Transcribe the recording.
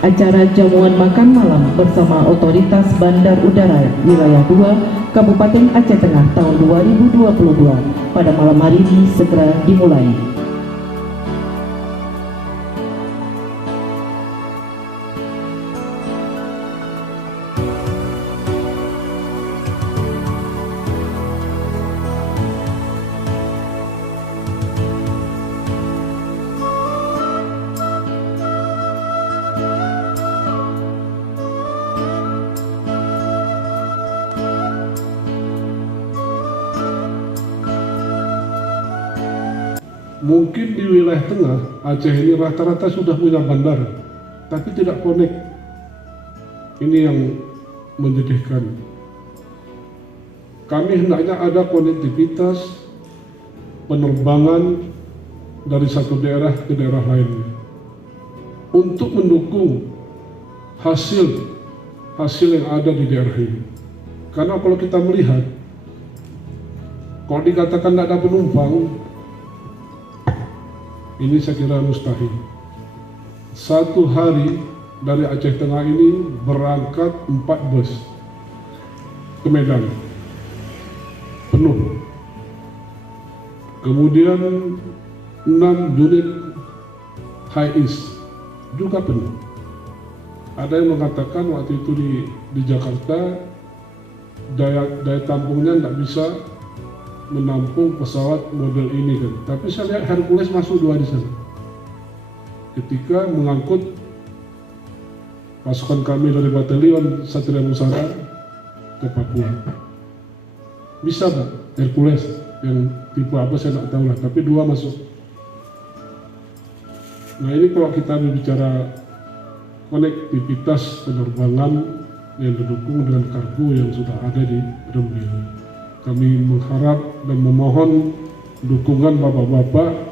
Acara jamuan makan malam bersama Otoritas Bandar Udara Wilayah 2 Kabupaten Aceh Tengah tahun 2022 pada malam hari ini segera dimulai. Mungkin di wilayah tengah Aceh ini rata-rata sudah punya bandara, tapi tidak connect. Ini yang menyedihkan. Kami hendaknya ada konektivitas penerbangan dari satu daerah ke daerah lainnya untuk mendukung hasil yang ada di daerah ini. Karena kalau kita melihat, kalau dikatakan tidak ada penumpang, ini saya kira mustahil. Satu hari dari Aceh Tengah ini berangkat 4 bus ke Medan, penuh. Kemudian 6 unit HIS juga penuh. Ada yang mengatakan waktu itu di Jakarta daya tampungnya tidak bisa menampung pesawat model ini kan. Tapi saya lihat Hercules masuk 2 di sana. Ketika mengangkut pasukan kami dari Batalion Satria Musara ke Papua. Bisa Pak, Hercules yang tipe apa saya tidak tahu lah, tapi 2 masuk. Nah ini kalau kita berbicara konektivitas penerbangan yang didukung dengan kargo yang sudah ada di Rembil. Kami mengharap dan memohon dukungan bapak-bapak